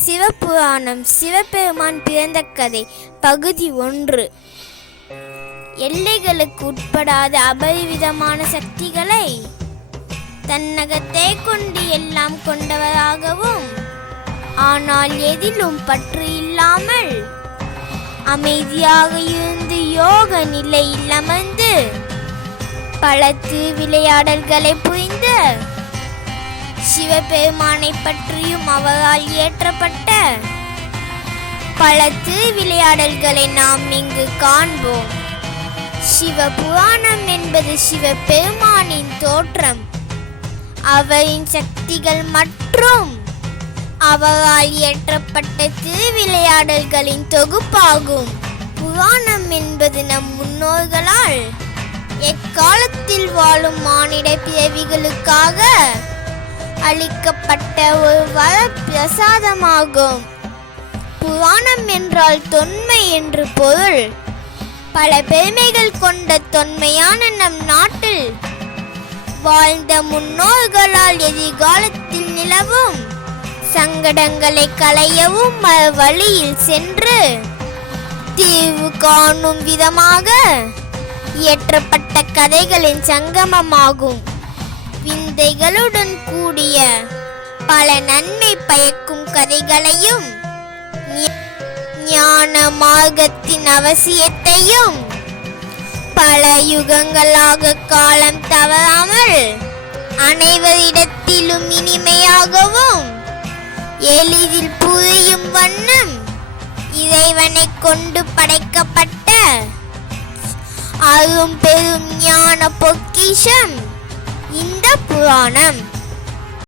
சிவபுராணம் சிவபெருமான் பிறந்த கதை பகுதி 1. எல்லைகளுக்கு உட்படாத அபரிவிதமான சக்திகளை தன்னகத்தே கொண்டு எல்லாம் கொண்டவராகவும் ஆனால் எதிலும் பற்று இல்லாமல் அமைதியாக இருந்து யோக நிலையில் அமர்ந்து பல விளையாடல்களை புரிந்து சிவபெருமானை பற்றியும் அவரால் இயற்றப்பட்ட பல விளையாடல்களை நாம் இங்கு காண்போம். சிவபுராணம் என்பது சிவபெருமானின் தோற்றம், அவரின் சக்திகள் மற்றும் அவரால் இயற்றப்பட்ட திருவிளையாடல்களின் தொகுப்பாகும். புராணம் என்பது நம் முன்னோர்களால் எக்காலத்தில் வாழும் மானிட பிறவிகளுக்காக அளிக்கப்பட்ட ஒரு வரப்பிரசாதமாகும். புராணம் என்றால் தொன்மை என்று பொருள். பல பெருமைகள் கொண்ட தொன்மையான நம் நாட்டில் வாழ்ந்த முன்னோர்களால் எதிர்காலத்தில் நிலவும் சங்கடங்களை களையவும் வழியில் சென்று தீர்வு காணும் விதமாக இயற்றப்பட்ட கதைகளின் சங்கமமாகும். விந்தைகளுடன் கூடிய பல நன்மை பயக்கும் கதைகளையும் ஞான மார்க்கத்தின் அவசியத்தையும் பல யுகங்களாக காலம் தவறாமல் அனைவரிடத்திலும் இனிமையாகவும் எளிதில் புரியும் வண்ணம் இறைவனை கொண்டு படைக்கப்பட்ட அரும் பெரும் ஞான பொக்கிஷம் இந்த புராணம்.